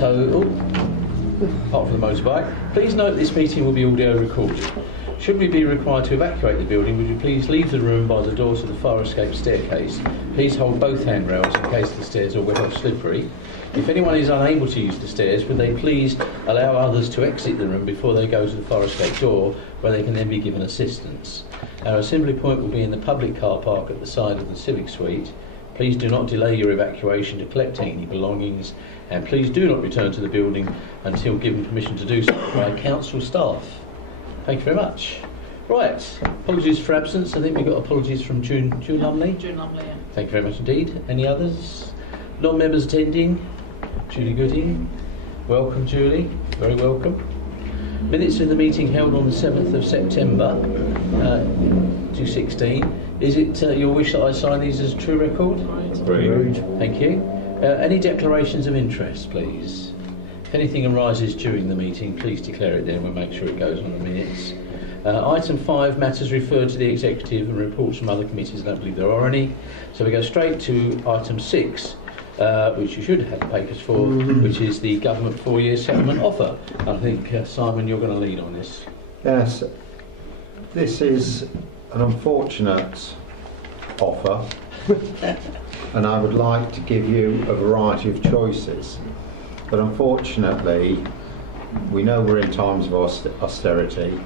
So, apart from the motorbike, please note this meeting will be audio recorded. Should we be required to evacuate the building, would you please leave the room by the door to the fire escape staircase. Please hold both handrails in case the stairs are wet or slippery. If anyone is unable to use the stairs, would they please allow others to exit the room before they go to the fire escape door, where they can then be given assistance. Our assembly point will be in the public car park at the side of the Civic Suite. Please do not delay your evacuation to collect any belongings, and please do not return to the building until given permission to do so by council staff. Thank you very much. Right, apologies for absence. I think we've got apologies from June Lumley. June Lumley, yeah. Thank you very much indeed. Any others? Non-members attending? Julie Gooding. Welcome, Julie. Very welcome. Minutes of the meeting held on the 7th of September 2016. Is it your wish that I sign these as true record? Agreed. Thank you. Any declarations of interest, please? If anything arises during the meeting, please declare it then. We'll make sure it goes on the minutes. Item 5, matters referred to the executive and reports from other committees. I don't believe there are any. So we go straight to item 6, which you should have the papers for, which is the government 4-year settlement offer. I think, Simon, you're going to lead on this. Yes, this is an unfortunate offer, and I would like to give you a variety of choices. But unfortunately, we know we're in times of austerity,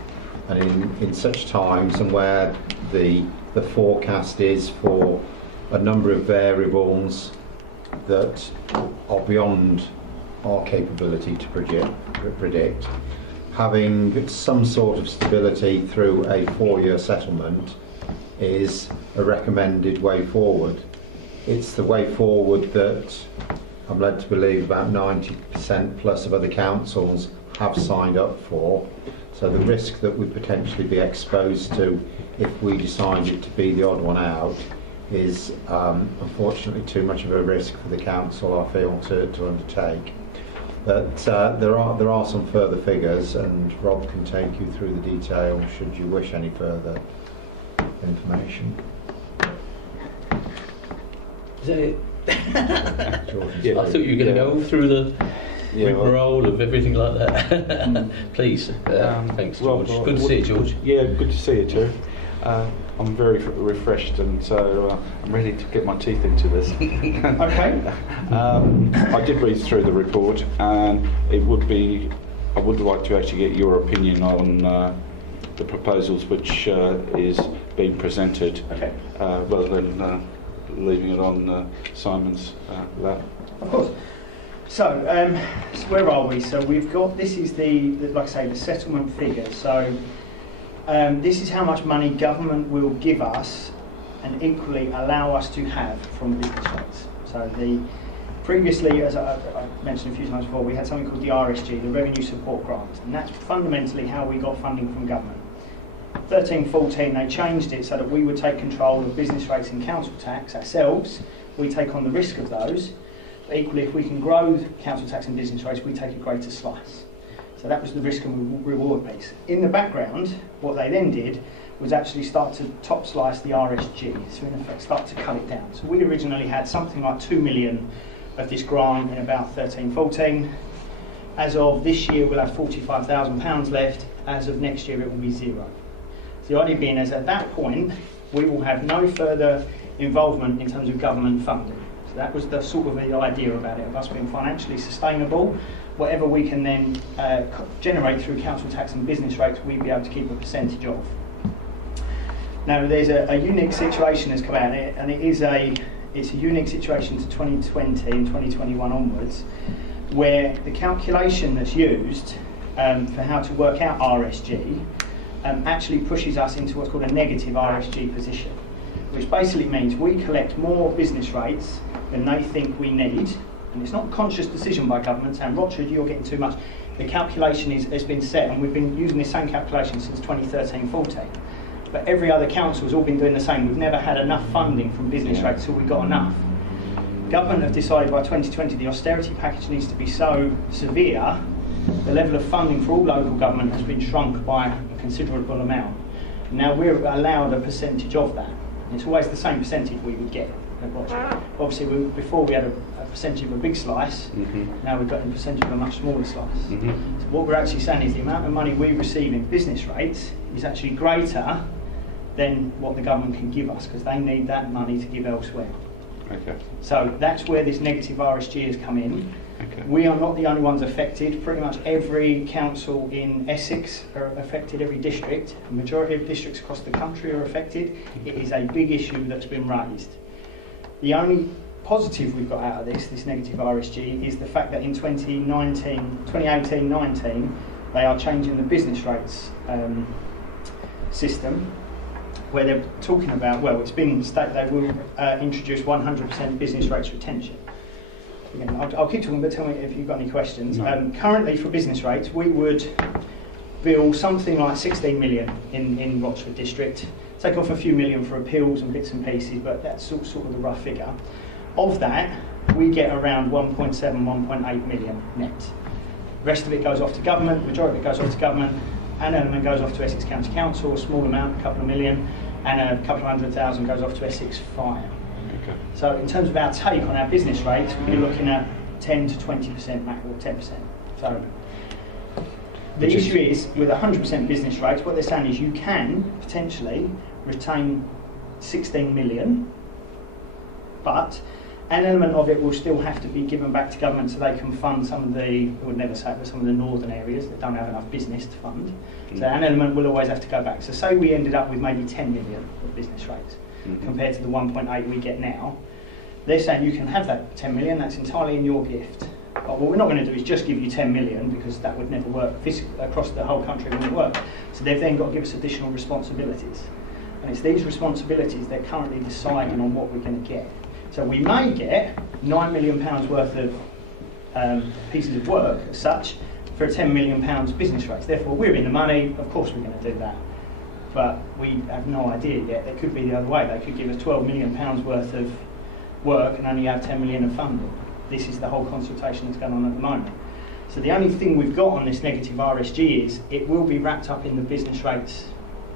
and in such times, and where the forecast is for a number of variables that are beyond our capability to predict, having some sort of stability through a 4-year settlement is a recommended way forward. It's the way forward that I'm led to believe about 90% plus of other councils have signed up for. So the risk that we'd potentially be exposed to if we decided to be the odd one out is unfortunately too much of a risk for the council, I feel, to undertake. But there are some further figures, and Rob can take you through the detail should you wish any further information. Is that it? Yeah, I thought you were going to go through the rigmarole of everything like that. Please, thanks, George. Good to see you, George. Yeah, good to see you too. I'm very refreshed, and so I'm ready to get my teeth into this. Okay. I did read through the report, and I would like to actually get your opinion on the proposals which is being presented, rather than leaving it on Simon's lap. Of course. So where are we? So we've got, this is like I say, the settlement figure. So this is how much money government will give us and equally allow us to have from business rates. So previously, as I mentioned a few times before, we had something called the RSG, the Revenue Support Grant, and that's fundamentally how we got funding from government. 13-14, they changed it so that we would take control of business rates and council tax ourselves. We take on the risk of those, but equally if we can grow council tax and business rates, we take a greater slice. So that was the risk and reward piece. In the background, what they then did was actually start to top slice the RSG, so in effect start to cut it down. So we originally had something like 2 million of this grant in about 13-14. As of this year, we'll have £45,000 left. As of next year, it will be zero. The idea being is at that point, we will have no further involvement in terms of government funding. So that was the sort of the idea about it, of us being financially sustainable. Whatever we can then generate through council tax and business rates, we'd be able to keep a percentage of. Now, there's a unique situation that's come out, and it's a unique situation to 2020 and 2021 onwards, where the calculation that's used for how to work out RSG actually pushes us into what's called a negative RSG position, which basically means we collect more business rates than they think we need, and it's not a conscious decision by government saying, Rochford, you're getting too much. The calculation has been set, and we've been using the same calculation since 2013-14. But every other council has all been doing the same. We've never had enough funding from business rates, so we've got enough. Government have decided by 2020 the austerity package needs to be so severe, the level of funding for all local government has been shrunk by a considerable amount. Now we're allowed a percentage of that. It's always the same percentage we would get at Rochford. Obviously, before we had a percentage of a big slice, now we've got a percentage of a much smaller slice. So what we're actually saying is the amount of money we receive in business rates is actually greater than what the government can give us, because they need that money to give elsewhere. Okay. So that's where this negative RSG has come in. Okay. We are not the only ones affected. Pretty much every council in Essex are affected, every district. The majority of districts across the country are affected. It is a big issue that's been raised. The only positive we've got out of this negative RSG, is the fact that in 2018-19, they are changing the business rates system, where they're talking about, well, it's been stated they will introduce 100% business rates retention. Again, I'll keep talking, but tell me if you've got any questions. Currently, for business rates, we would bill something like 16 million in Rochford District. Take off a few million for appeals and bits and pieces, but that's sort of the rough figure. Of that, we get around 1.7, 1.8 million net. The rest of it goes off to government, majority of it goes off to government, an element goes off to Essex County Council, a small amount, a couple of million, and a couple of 100,000 goes off to Essex Fire. Okay. So in terms of our take on our business rates, we're looking at 10 to 20% max, or 10%. So the issue is, with 100% business rates, what they're saying is you can potentially retain 16 million, but an element of it will still have to be given back to government so they can fund some of the, I would never say it, but some of the northern areas that don't have enough business to fund. So an element will always have to go back. So say we ended up with maybe 10 million of business rates compared to the 1.8 we get now. They're saying you can have that 10 million, that's entirely in your gift. But what we're not going to do is just give you 10 million, because that would never work. Across the whole country it wouldn't work. So they've then got to give us additional responsibilities. And it's these responsibilities they're currently deciding on what we're going to get. So we may get £9 million worth of pieces of work as such for £10 million business rates. Therefore, we're in the money. Of course, we're going to do that. But we have no idea yet. It could be the other way. They could give us £12 million worth of work and only have 10 million of funding. This is the whole consultation that's going on at the moment. So the only thing we've got on this negative RSG is it will be wrapped up in the business rates,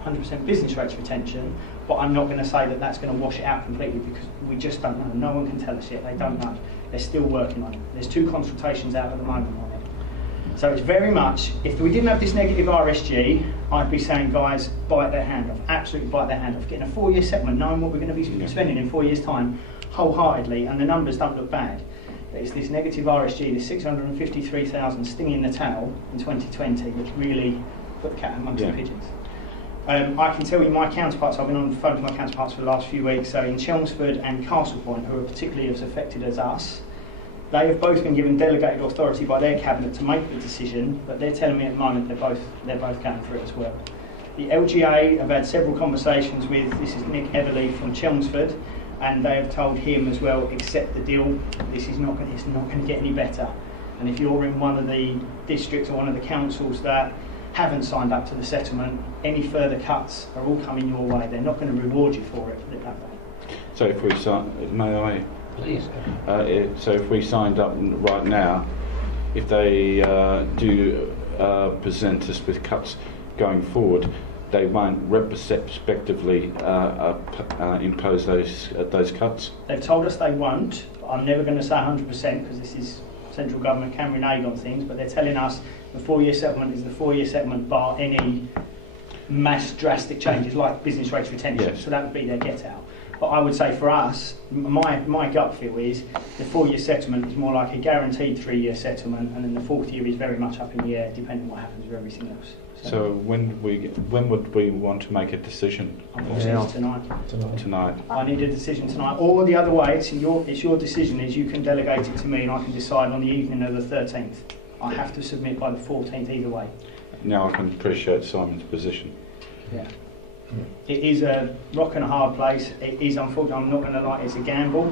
100% business rates retention, but I'm not going to say that that's going to wash it out completely, because we just don't know. No one can tell us yet. They don't know. They're still working on it. There's 2 consultations out at the moment on it. So it's very much, if we didn't have this negative RSG, I'd be saying, guys, bite their hand off. Absolutely bite their hand off. Getting a 4-year settlement, knowing what we're going to be spending in 4 years' time, wholeheartedly, and the numbers don't look bad. But it's this negative RSG, this 653,000 stinging the tail in 2020, which really put the cat amongst the pigeons. I can tell you my counterparts, I've been on the phone to my counterparts for the last few weeks, so in Chelmsford and Castle Point, who are particularly as affected as us, they have both been given delegated authority by their cabinet to make the decision, but they're telling me at the moment they're both going for it as well. The LGA have had several conversations with, this is Nick Everly from Chelmsford, and they have told him as well, accept the deal, it's not going to get any better. And if you're in one of the districts or one of the councils that haven't signed up to the settlement, any further cuts are all coming your way. They're not going to reward you for it, put it that way. So if we may I? Please. So if we signed up right now, if they do present us with cuts going forward, they won't retrospectively impose those cuts? They've told us they won't. I'm never going to say 100% because this is central government can renege on things, but they're telling us the 4-year settlement is the 4-year settlement bar any mass drastic changes like business rates retention. Yes. So that would be their get out. But I would say for us, my gut feel is the 4-year settlement is more like a guaranteed 3-year settlement, and then the 4th year is very much up in the air depending on what happens with everything else. So when would we want to make a decision? Unfortunately, Tonight. I need a decision tonight. Or the other way, it's your decision, is you can delegate it to me and I can decide on the evening of the 13th. I have to submit by the 14th either way. Now I can appreciate Simon's position. Yeah. It is a rock and a hard place. It is, unfortunately, I'm not going to lie, it's a gamble,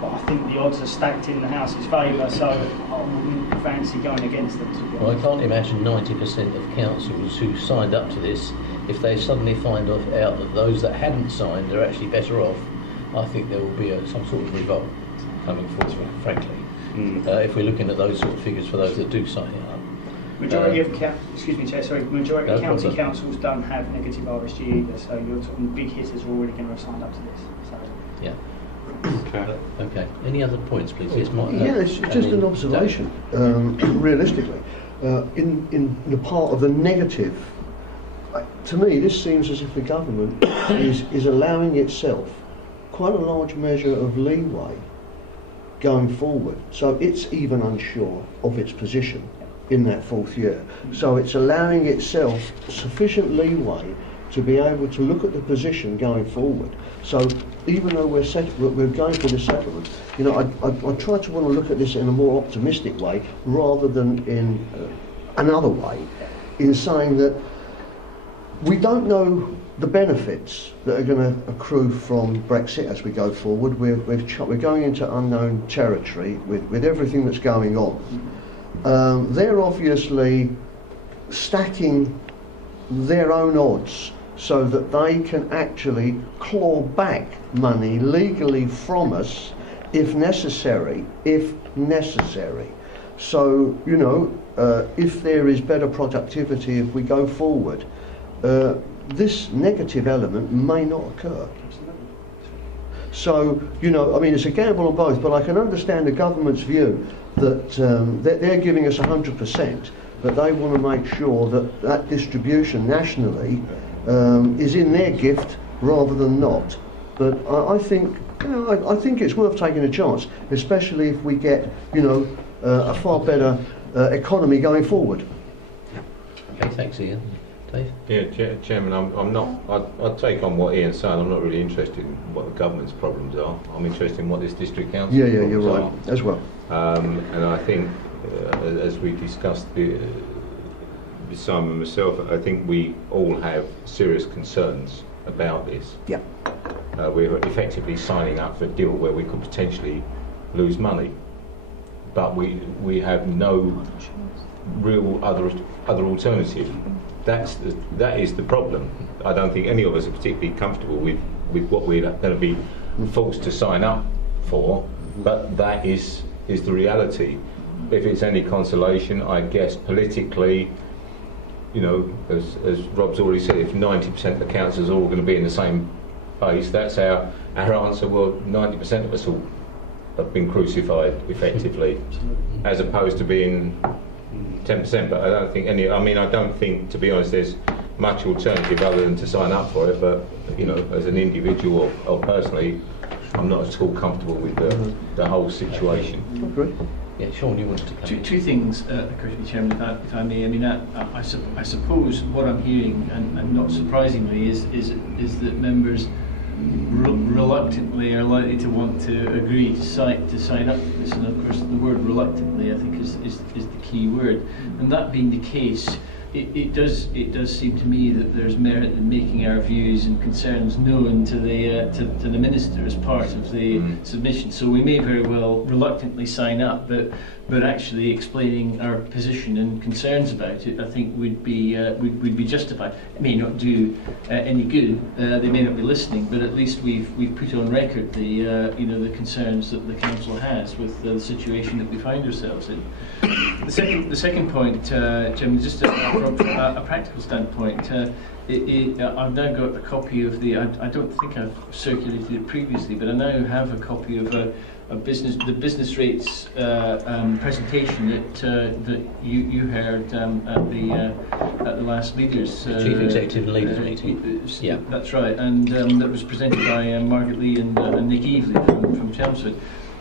but I think the odds are stacked in the House's favour, so I wouldn't fancy going against them. Well, I can't imagine 90% of councils who signed up to this, if they suddenly find out that those that hadn't signed are actually better off, I think there will be some sort of revolt coming forth, frankly. If we're looking at those sort of figures for those that do sign it up. Majority of county councils don't have negative RSG either, so you're talking big hitters are already going to have signed up to this. So. Yeah. Okay. Okay. Any other points, please? Yes, Mark. Yeah, it's just an observation. Realistically, in the part of the negative, to me, this seems as if the government is allowing itself quite a large measure of leeway going forward. So it's even unsure of its position in that fourth year. So it's allowing itself sufficient leeway to be able to look at the position going forward. So even though we're going for the settlement, you know, I try to want to look at this in a more optimistic way rather than in another way, in saying that we don't know the benefits that are going to accrue from Brexit as we go forward. We're going into unknown territory with everything that's going on. They're obviously stacking their own odds so that they can actually claw back money legally from us if necessary. So, you know, if there is better productivity if we go forward, this negative element may not occur. So, you know, I mean, it's a gamble on both, but I can understand the government's view that they're giving us 100%, but they want to make sure that that distribution nationally is in their gift rather than not. But I think, you know, I think it's worth taking a chance, especially if we get, you know, a far better economy going forward. Okay, thanks, Ian. Dave? Yeah, Chairman, I'm not. I'd take on what Ian's saying. I'm not really interested in what the government's problems are. I'm interested in what this district council. Yeah, you're right are. as well. And I think, as we discussed with Simon and myself, I think we all have serious concerns about this. Yeah. We're effectively signing up for a deal where we could potentially lose money, but we have no real other alternative. That is the problem. I don't think any of us are particularly comfortable with what we're going to be forced to sign up for, but that is the reality. If it's any consolation, I guess politically, you know, as Rob's already said, if 90% of the councillors are all going to be in the same base, that's our answer. Well, 90% of us all have been crucified effectively, as opposed to being 10%, but I don't think I don't think, to be honest, there's much alternative other than to sign up for it. But you know, as an individual or personally, I'm not at all comfortable with the whole situation. Great. Yeah, Sean, you wanted to come in. Two things, Chairman, if I may. I mean, I suppose what I'm hearing, and not surprisingly, is that members reluctantly are likely to want to agree to sign up to this, and of course the word reluctantly I think is the key word. And that being the case, it does seem to me that there's merit in making our views and concerns known to the Minister as part of the submission. So we may very well reluctantly sign up, but actually explaining our position and concerns about it, I think would be justified. It may not do any good. They may not be listening, but at least we've put on record the concerns that the council has with the situation that we find ourselves in. The second point, Jim, just from a practical standpoint, I've now got a copy of I don't think I've circulated it previously, but I now have a copy of the business rates presentation that you heard at the last leaders Chief Executive and Leaders meeting. Yeah, that's right, and that was presented by Margaret Lee and Nick Evely from Chelmsford.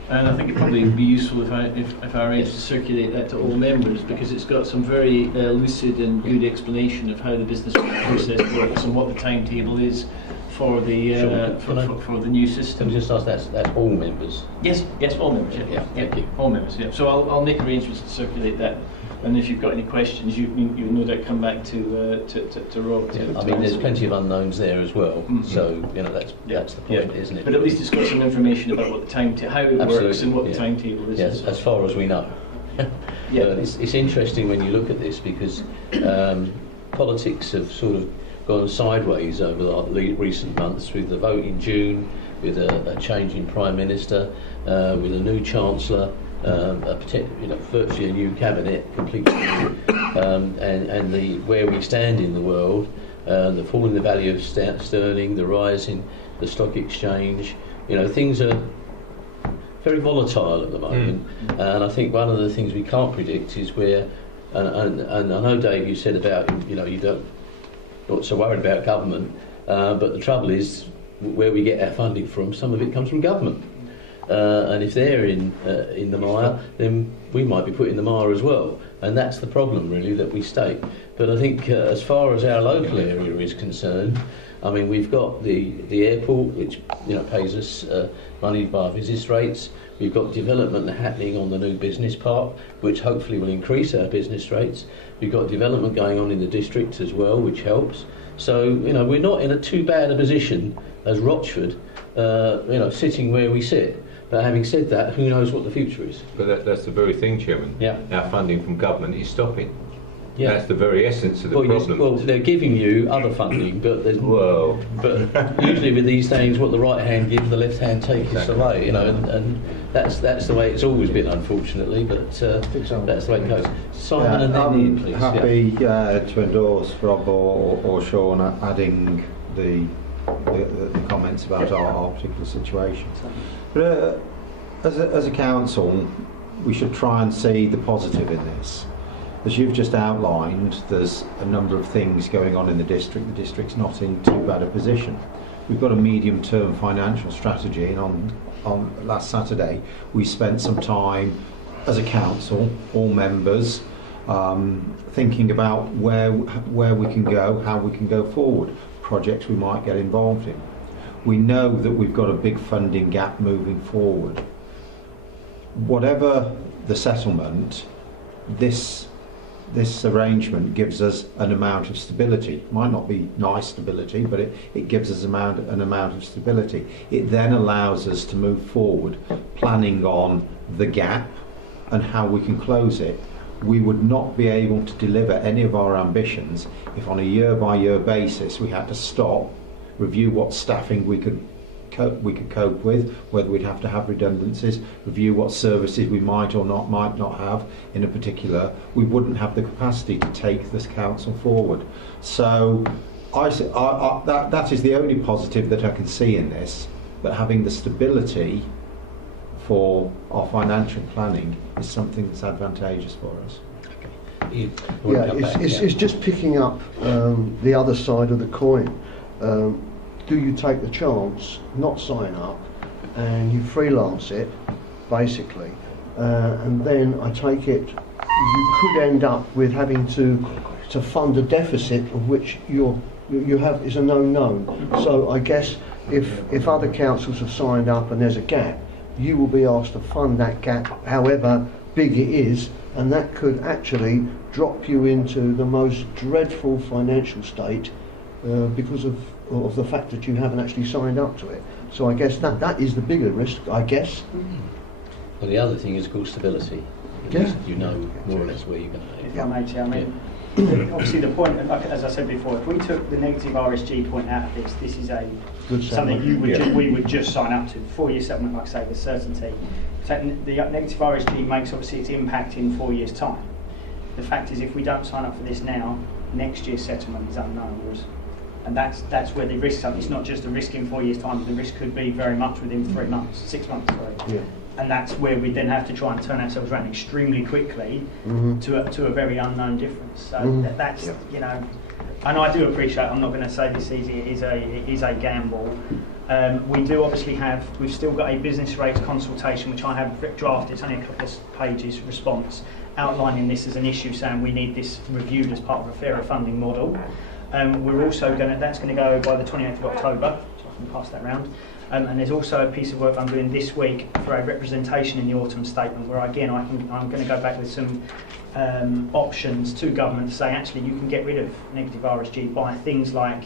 And I think it'd probably be useful if I arrange to circulate that to all members, because it's got some very lucid and good explanation of how the business process works and what the timetable is for the for the new system. Can I just ask, that's all members? Yes, all members. Yeah, thank you. All members. Yeah. So I'll make arrangements to circulate that. And if you've got any questions, you no doubt come back to Rob. I mean, there's plenty of unknowns there as well. Mm-hmm. So you know that's the point, isn't it? But at least it's got some information about what the how it works and what the timetable is. Yes, as far as we know. It's interesting when you look at this, because politics have sort of gone sideways over the recent months, with the vote in June, with a change in Prime Minister, with a new Chancellor. Virtually a new cabinet, completely new, and where we stand in the world, the fall in the value of sterling, the rise in the stock exchange. You know, things are very volatile at the moment, and I think one of the things we can't predict is where, and I know, Dave, you said about, you know, you don't not so worried about government, but the trouble is where we get our funding from. Some of it comes from government, and if they're in the mire, then we might be put in the mire as well, and that's the problem really that we state. But I think as far as our local area is concerned, I mean, we've got the airport, which, you know, pays us money by business rates. We've got development happening on the new business park, which hopefully will increase our business rates. We've got development going on in the district as well, which helps. So, you know, we're not in a too bad a position as Rochford, you know, sitting where we sit. But having said that, who knows what the future is? But that's the very thing, Chairman. Yeah. Our funding from government is stopping. Yeah. That's the very essence of the Well, problem. well, they're giving you other funding, but there's But usually with these things, what the right hand gives, the left hand takes away. You know, and that's the way it's always been, unfortunately. But that's the way it goes. Simon and then I'm Ian, please. happy to endorse Rob or Sean adding the comments about our particular situation. But as a council, we should try and see the positive in this. As you've just outlined, there's a number of things going on in the district. The district's not in too bad a position. We've got a medium-term financial strategy, and on last Saturday we spent some time as a council, all members, thinking about where we can go, how we can go forward, projects we might get involved in. We know that we've got a big funding gap moving forward. Whatever the settlement, this arrangement gives us an amount of stability. It might not be nice stability, but it gives us an amount of stability. It then allows us to move forward, planning on the gap and how we can close it. We would not be able to deliver any of our ambitions if on a year-by-year basis we had to stop, review what staffing we could cope with, whether we'd have to have redundancies, review what services we might not have in a particular. We wouldn't have the capacity to take this council forward. So that is the only positive that I can see in this, but having the stability for our financial planning is something that's advantageous for us. It's just picking up the other side of the coin. Do you take the chance, not sign up, and you freelance it, basically, and then I take it you could end up with having to fund a deficit of which you have is a known. So I guess if other councils have signed up and there's a gap, you will be asked to fund that gap, however big it is, and that could actually drop you into the most dreadful financial state because of the fact that you haven't actually signed up to it. So I guess that is the bigger risk, I guess. Well, the other thing is called stability. You know more or less where you're going to go. Yeah, mate, I mean, obviously the point, like, as I said before, if we took the negative RSG point out of this is something we would just sign up to. 4-year settlement, like I say, the certainty. So the negative RSG makes obviously its impact in 4 years' time. The fact is, if we don't sign up for this now, next year's settlement is unknown. And that's where the risk is. It's not just a risk in 4 years' time, the risk could be very much within 3 months, 6 months, sorry. Yeah. And that's where we then have to try and turn ourselves around extremely quickly to a very unknown difference. So that's, you know, and I do appreciate, I'm not going to say this easy, it is a gamble. We do obviously we've still got a business rates consultation, which I have drafted, it's only a couple of pages response, outlining this as an issue, saying we need this reviewed as part of a fairer funding model. We're also that's going to go by the 28th of October, so I can pass that round. And there's also a piece of work I'm doing this week for a representation in the autumn statement, where again I'm going to go back with some options to government to say actually you can get rid of negative RSG by things like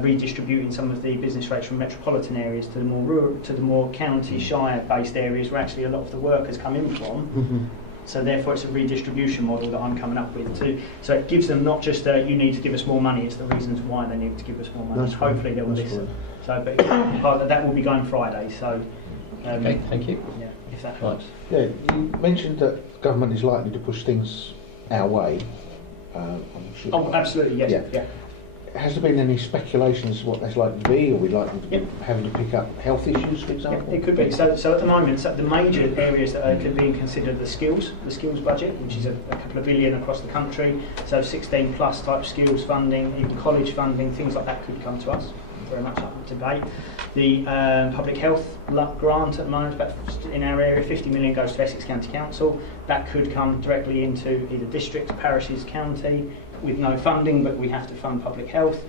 redistributing some of the business rates from metropolitan areas to the more rural, to the more county shire based areas where actually a lot of the workers come in from. So therefore it's a redistribution model that I'm coming up with too. So it gives them not just you need to give us more money, it's the reasons why they need to give us more money. That's hopefully they will listen. So but that will be going Friday, so okay, thank you. Yeah, if that helps. Yeah, you mentioned that government is likely to push things our way. I'm sure. Oh, absolutely, yes. Yeah. has there been any speculations what that's likely to be? Are we likely to be having to pick up health issues, for example? Yeah, it could be. So at the moment, the major areas that are being considered the skills budget, which is a couple of billion across the country. So 16 plus type skills funding, even college funding, things like that could come to us. Very much up for debate. The public health grant at the moment, about in our area, 50 million goes to Essex County Council. That could come directly into either districts, parishes, county, with no funding, but we have to fund public health.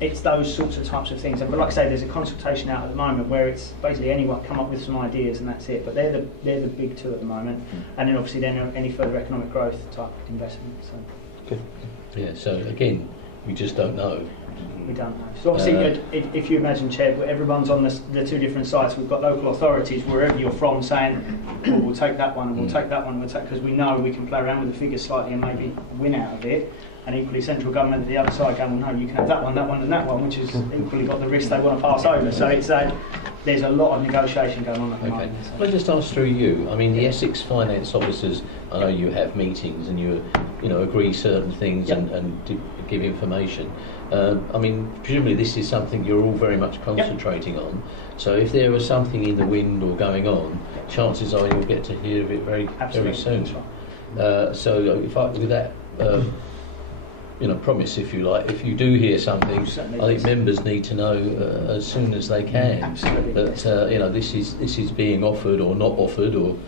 It's those sorts of types of things. But like I say, there's a consultation out at the moment where it's basically anyone come up with some ideas and that's it. But they're the big two at the moment. And then obviously any further economic growth type investment. So. Okay. Yeah, so again, we just don't know. We don't know. So obviously, if you imagine, Chair, everyone's on the two different sites. We've got local authorities, wherever you're from, saying, well, we'll take that one, and we'll take that one, because we know we can play around with the figures slightly and maybe win out of it. And equally, central government at the other side going, well, no, you can have that one, and that one, which has equally got the risk they want to pass over. So it's there's a lot of negotiation going on at the moment. So. Well, just ask through you. I mean, the Essex finance officers, I know you have meetings and you agree certain things and give information. I mean, presumably this is something you're all very much concentrating on. So if there was something in the wind or going on, chances are you'll get to hear of it very soon. So with that promise, if you like, if you do hear something, I think members need to know as soon as they can. Absolutely. That this is being offered or not offered or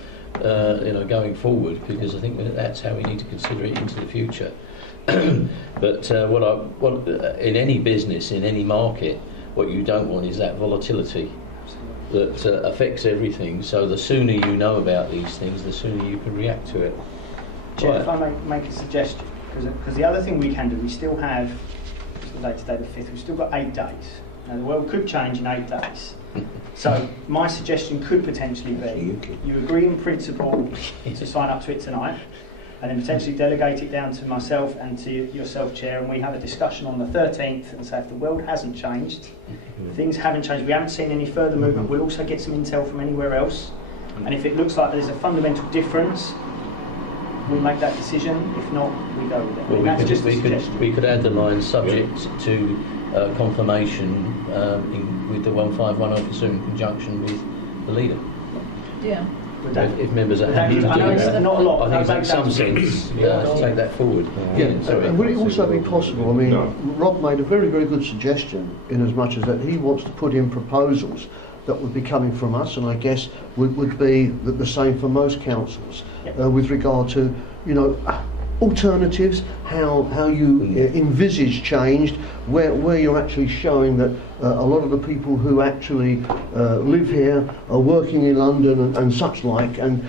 going forward, because I think that's how we need to consider it into the future. But what in any business, in any market, what you don't want is that volatility that affects everything. So the sooner you know about these things, the sooner you can react to it. Chair, if I make a suggestion, because the other thing we can do, we still have, the date today the 5th, we've still got 8 days. Now the world could change in 8 days. So my suggestion could potentially be, you agree in principle to sign up to it tonight, and then potentially delegate it down to myself and to yourself, Chair, and we have a discussion on the 13th and say if the world hasn't changed, things haven't changed, we haven't seen any further movement, we'll also get some intel from anywhere else, and if it looks like there's a fundamental difference, we'll make that decision. If not, we go with it. Well, we could add the line subject to confirmation with the 151 officer in conjunction with the leader. Yeah. If members are happy to do that, not a lot. I think it makes some sense to take that forward. And would it also be possible, I mean, Rob made a very, very good suggestion in as much as that he wants to put in proposals that would be coming from us, and I guess would be the same for most councils, with regard to, alternatives, how you envisage changed, where you're actually showing that a lot of the people who actually live here are working in London and such like, and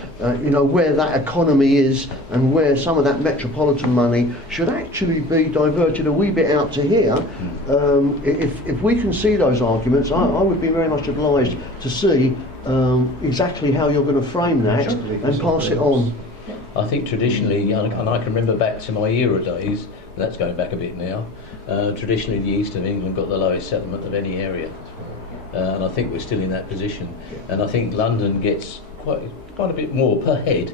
where that economy is and where some of that metropolitan money should actually be diverted a wee bit out to here. If we can see those arguments, I would be very much obliged to see exactly how you're going to frame that and pass it on. I think traditionally, and I can remember back to my era days, that's going back a bit now, traditionally the east of England got the lowest settlement of any area. And I think we're still in that position. And I think London gets quite a bit more per head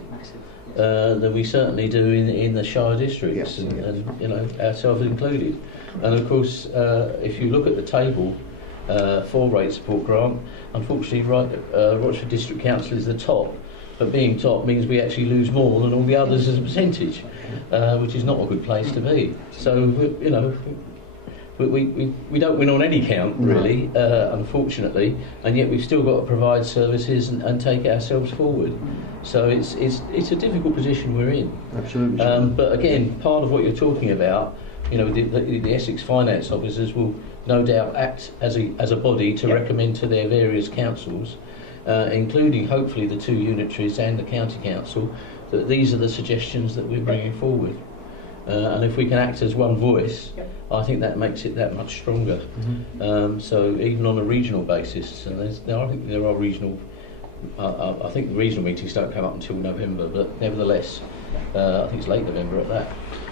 than we certainly do in the Shire districts, and ourselves included. And of course, if you look at the table for rate support grant, unfortunately Rochford District Council is the top. But being top means we actually lose more than all the others as a percentage, which is not a good place to be. So, we don't win on any count, really, unfortunately, and yet we've still got to provide services and take ourselves forward. So it's a difficult position we're in. Absolutely. But again, part of what you're talking about, the Essex finance officers will no doubt act as a body to recommend to their various councils, including hopefully the two unitaries and the county council, that these are the suggestions that we're bringing forward. And if we can act as one voice, I think that makes it that much stronger. So even on a regional basis, and I think there are regional, I think the regional meetings don't come up until November, but nevertheless, I think it's late November at that.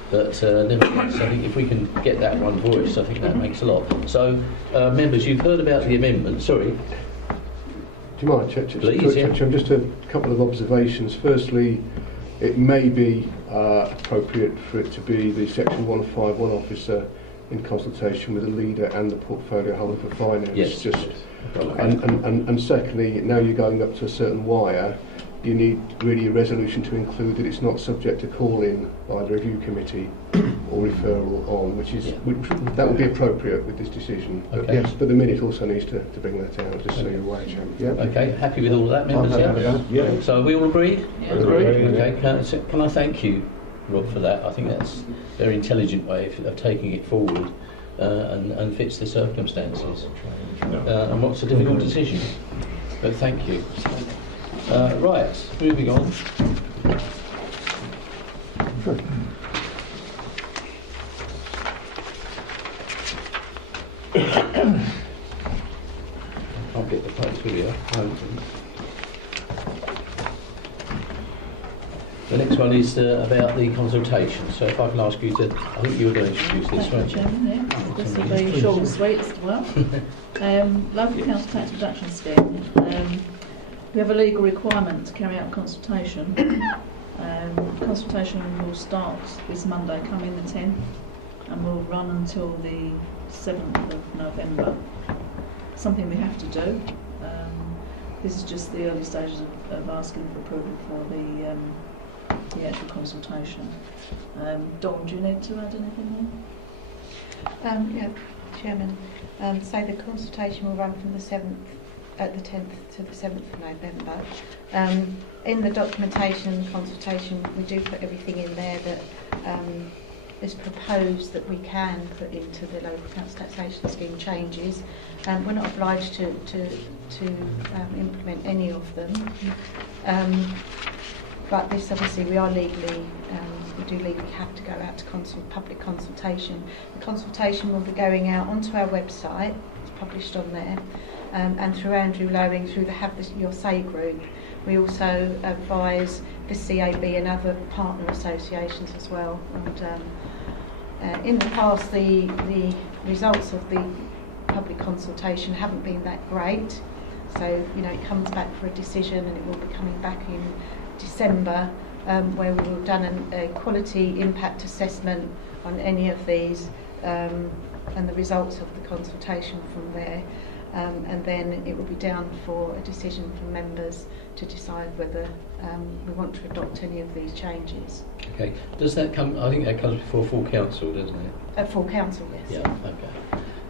But nevertheless, I think if we can get that one voice, I think that makes a lot. So members, you've heard about the amendment, sorry. Do you mind, Please, just a couple of observations. Firstly, it may be appropriate for it to be the Section 151 officer in consultation with the leader and the portfolio holder for finance. Yes. Just, Okay. and secondly, now you're going up to a certain wire, you need really a resolution to include that it's not subject to call-in by the review committee or referral on, which that would be appropriate with this decision. But, Okay. yes, but the minute also needs to bring that out, just so you're aware, Chairman. Yeah. Okay, happy with all of that, members? I'm happy with that. Yeah. So are we all agreed? Agreed. Okay, can I thank you, Rob, for that? I think that's a very intelligent way of taking it forward and fits the circumstances. And what's a difficult decision? But thank you. Right, moving on. I'll get the place here. The next one is about the consultation. So if I can ask you to, I think you were going to introduce this, Thank you, weren't you? Chairman. Yeah. This will be short and sweet as well. Local council tax reduction scheme. We have a legal requirement to carry out a consultation. Consultation will start this Monday, coming the 10th, and will run until the 7th of November. Something we have to do. This is just the early stages of asking for approval for the actual consultation. Dawn, do you need to add anything there? Yeah, Chairman. So the consultation will run from the 10th to the 7th of November. In the documentation consultation, we do put everything in there that is proposed that we can put into the local council taxation scheme changes. We're not obliged to implement any of them. But this, obviously, we are legally, we do legally have to go out to public consultation. The consultation will be going out onto our website, it's published on there, and through Andrew Lowing, through the Have Your Say group. We also advise the CAB and other partner associations as well. And in the past, the results of the public consultation haven't been that great. So, it comes back for a decision, and it will be coming back in December, where we will have done a quality impact assessment on any of these, and the results of the consultation from there, and then it will be down for a decision from members to decide whether we want to adopt any of these changes. Okay. Does that come? I think that comes before full council, doesn't it? At full council, yes. Yeah.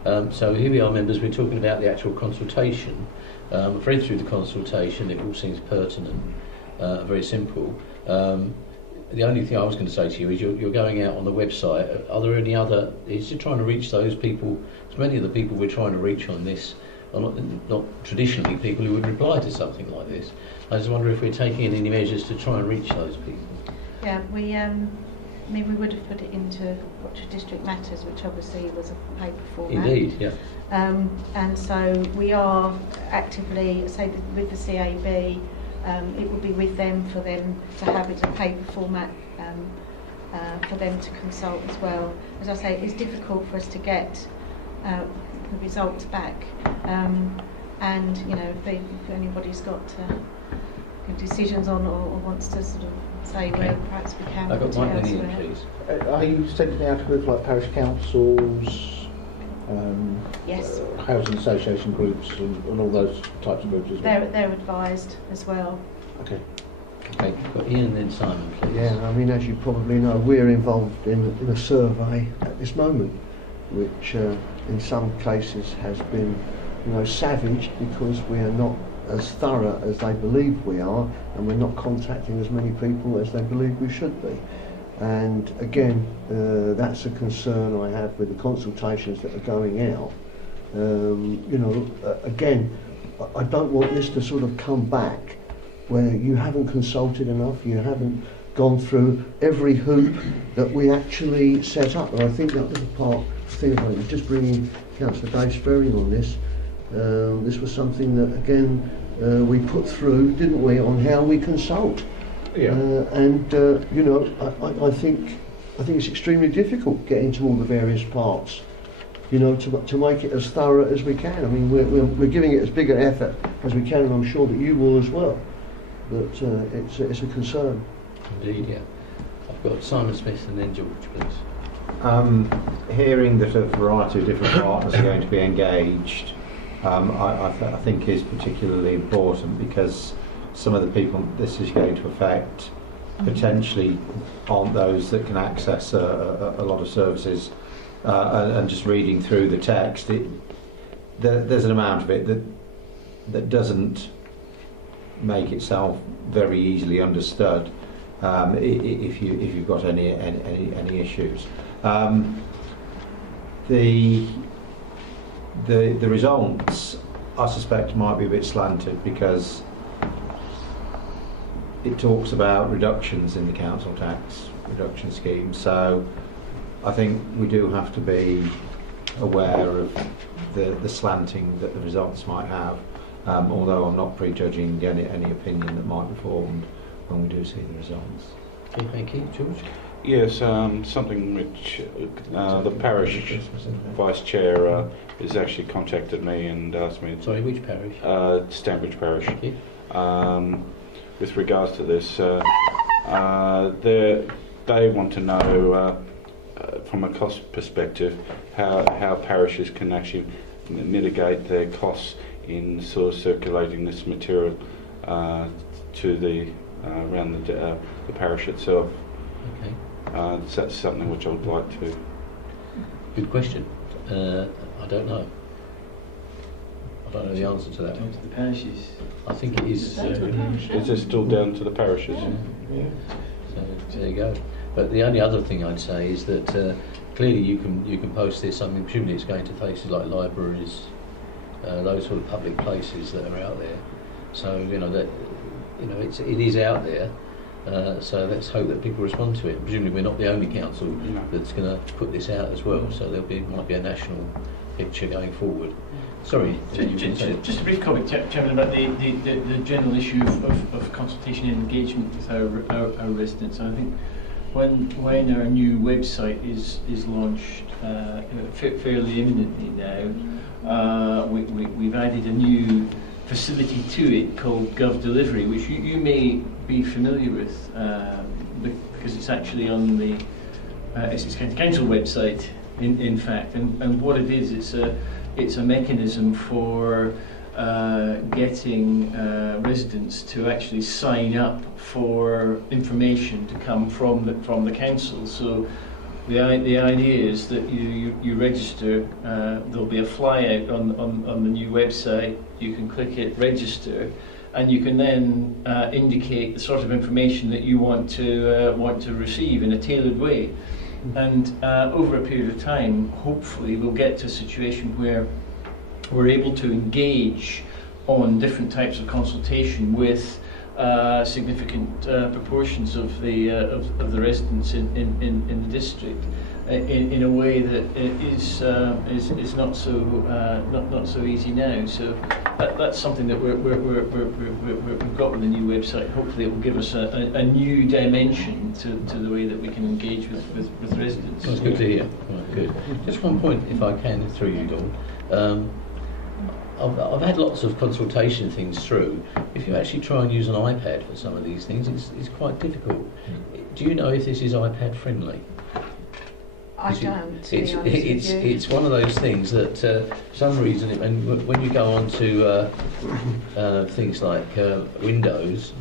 Okay. So here we are, members. We're talking about the actual consultation. I've read through the consultation. It all seems pertinent. Very simple. The only thing I was going to say to you is you're going out on the website. Are there any other? Is you're trying to reach those people? Because many of the people we're trying to reach on this are not traditionally people who would reply to something like this. I just wonder if we're taking any measures to try and reach those people. Yeah, we would have put it into Watcher District Matters, which obviously was a paper format. Indeed, yeah. And so we are actively, say with the CAB. It would be with them for them to have it in paper format, for them to consult as well. As I say, it's difficult for us to get the results back, and if anybody's got decisions on or wants to sort of say where perhaps we can. I've got one in, please. Are you sending out with like parish councils? Yes. Housing association groups and all those types of groups as well? They're advised as well. Okay. Okay, got Ian and then Simon, please. Yeah, I mean, as you probably know, we're involved in a survey at this moment, which in some cases has been, savage, because we are not as thorough as they believe we are, and we're not contacting as many people as they believe we should be. And again, that's a concern I have with the consultations that are going out. Again, I don't want this to sort of come back where you haven't consulted enough, you haven't gone through every hoop that we actually set up. And I think that was part of the thing, I was just bringing Councillor Dave Sperry on this. This was something that, again, we put through, didn't we, on how we consult. Yeah. I think it's extremely difficult getting to all the various parts, to make it as thorough as we can. I mean, we're giving it as big an effort as we can, and I'm sure that you will as well. But it's a concern. Indeed, yeah. I've got Simon Smith and then George, please. Hearing that a variety of different partners are going to be engaged, I think is particularly important, because some of the people this is going to affect potentially aren't those that can access a lot of services. And just reading through the text, there's an amount of it that doesn't make itself very easily understood if you've got any issues. The results, I suspect, might be a bit slanted, because it talks about reductions in the council tax reduction scheme. So I think we do have to be aware of the slanting that the results might have, although I'm not prejudging any opinion that might be formed when we do see the results. Okay, thank you. George? Yes, something which the parish vice chair has actually contacted me and asked me. Sorry, which parish? Stanbridge Parish. Thank you. With regards to this, they want to know from a cost perspective how parishes can actually mitigate their costs in sort of circulating this material to the around the parish itself. Okay. That's something which I would like to. Good question. I don't know. I don't know the answer to that Down one. to the parishes. I think it is. Is it still down to the parishes? Yeah. So there you go. But the only other thing I'd say is that clearly you can post this. I mean, presumably it's going to places like libraries, those sort of public places that are out there. So it is out there. So let's hope that people respond to it. Presumably we're not the only council that's going to put this out as well. So might be a national picture going forward. Sorry, just a brief comment, Chairman, about the general issue of consultation and engagement with our residents. I think when our new website is launched fairly imminently now, we've added a new facility to it called Gov Delivery, which you may be familiar with because it's actually on the Essex County Council website, in fact. And what it is, it's a mechanism for getting residents to actually sign up for information to come from the council. So the idea is that you register. There'll be a flyout on the new website. You can click it, register, and you can then indicate the sort of information that you want to receive in a tailored way. And over a period of time, hopefully, we'll get to a situation where we're able to engage on different types of consultation with significant proportions of the residents in the district in a way that is not so easy now. So that's something that we've got with the new website. Hopefully, it will give us a new dimension to the way that we can engage with residents. That's good to hear. Right, good. Just one point, if I can, through you, Dawn. I've had lots of consultation things through. If you actually try and use an iPad for some of these things, it's quite difficult. Do you know if this is iPad friendly? I don't, to be honest with you. It's one of those things that for some reason, and when you go on to things like Windows,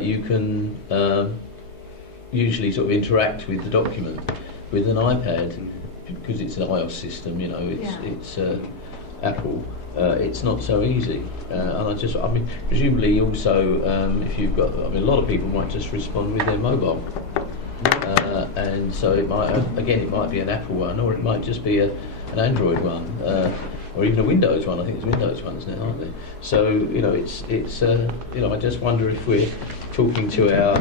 you can usually sort of interact with the document. With an iPad, because it's an iOS system, it's Apple. It's not so easy, and presumably also if you've got, a lot of people might just respond with their mobile, and so it might be an Apple one, or it might just be an Android one, or even a Windows one. I think there's Windows ones now, aren't there? So I just wonder if we're talking to our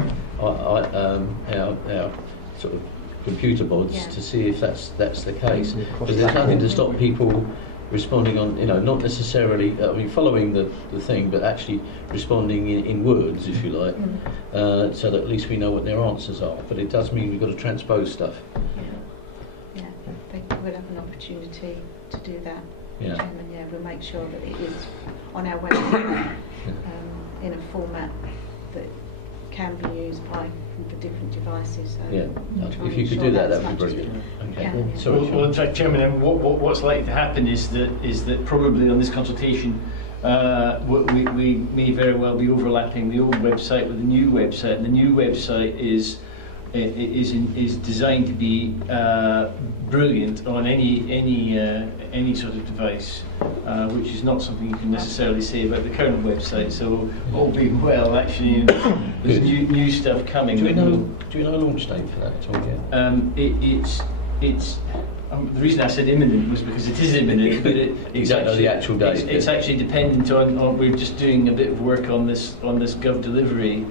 sort of computer bots to see if that's the case, because there's nothing to stop people responding on, not necessarily, following the thing, but actually responding in words, if you like, so that at least we know what their answers are. But it does mean we've got to transpose stuff. Yeah, we'll have an opportunity to do that. Yeah. Chairman, we'll make sure that it is on our website in a format that can be used by different devices. So Yeah, we'll try if and you could ensure do that, as that would be much as brilliant. we Okay, can, yeah. sorry, Well, in fact, Chairman, what's likely to happen is that probably on this consultation, we may very well be overlapping the old website with the new website, and the new website is designed to be brilliant on any sort of device, which is not something you can necessarily say about the current website. So all being well, actually, there's new stuff coming. Do you know a launch date for that at all yet? It's the reason I said imminent was because it is imminent, but You don't know the actual date. It's actually dependent on we're just doing a bit of work on this Gov Delivery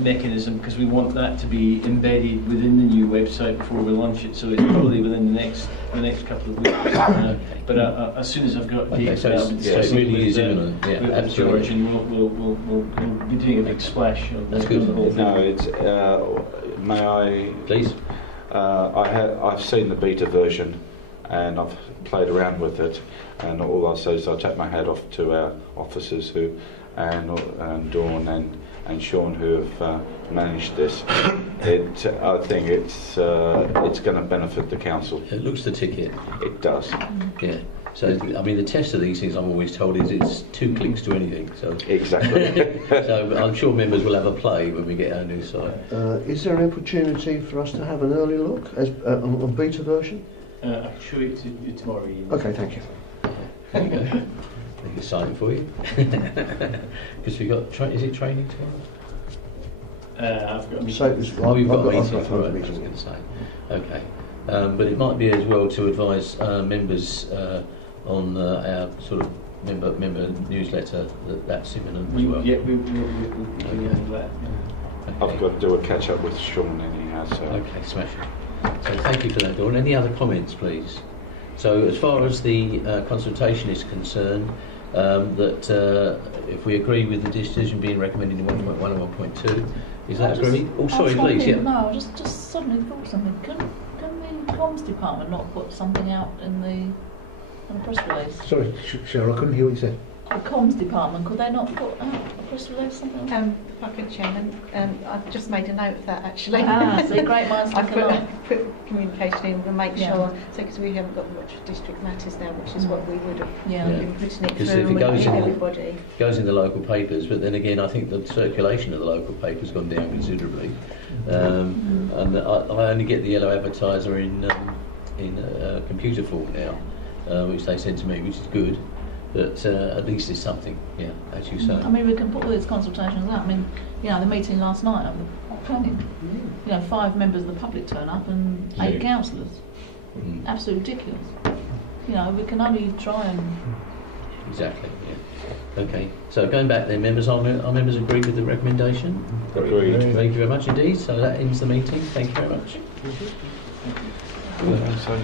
mechanism, because we want that to be embedded within the new website before we launch it. So it's probably within the next couple of weeks. But as soon as I've got dates, so it really is imminent. Yeah, with absolutely. George, and we'll be doing a big splash on That's the good. whole thing. No, it's, may I... Please. I've seen the beta version and I've played around with it, and all I'll say is I'll take my hat off to our officers and Dawn and Sean who have managed this. I think it's going to benefit the council. It looks the ticket. It does. Yeah. So, I mean, the test of these things, I'm always told, is it's 2 clicks to anything. So Exactly. so I'm sure members will have a play when we get our new site. Is there an opportunity for us to have an early look on beta version? I can show it to you tomorrow. Ian. Okay, thank you. There you go. I think it's exciting for you. Because we've got, is it training tomorrow? I've got a meeting. So it's, Oh, you've got a I've meeting. got All a right, I was meeting. going to say. Okay. But it might be as well to advise members on our sort of member newsletter that's imminent as well. Yeah, we'll handle that. I've got to do a catch up with Sean anyhow. So. Okay, smashing. So thank you for that, Dawn. Any other comments, please? So as far as the consultation is concerned, that if we agree with the decision being recommended in 1.1 and 1.2, is that agreed? Oh, sorry, please. Yeah. No, I just suddenly thought something. Can the comms department not put something out in the press release? Sorry, Cheryl, I couldn't hear what you said. The comms department, could they not put out a press release, something? If I could, Chairman, I've just made a note of that actually. So great minds I've think alike. put communication in to make Yeah. sure, so because we haven't got much district matters now, which is what we would have Yeah. been putting it Because through if it with goes in- everybody. Goes in the local papers, but then again, I think the circulation of the local papers gone down considerably. And I only get the yellow advertiser in computer form now, which they send to me, which is good. But at least it's something, yeah, as you say. I mean, we can put all these consultations out. I mean, you know, the meeting last night, planning, you know, 5 members of the public turn up and 8 Yeah. councillors. Absolutely ridiculous. You know, we can only try and... Exactly, yeah. Okay, so going back then, members, are members agreed with the recommendation? Agreed. Thank you very much indeed. So that ends the meeting. Thank you very much. So,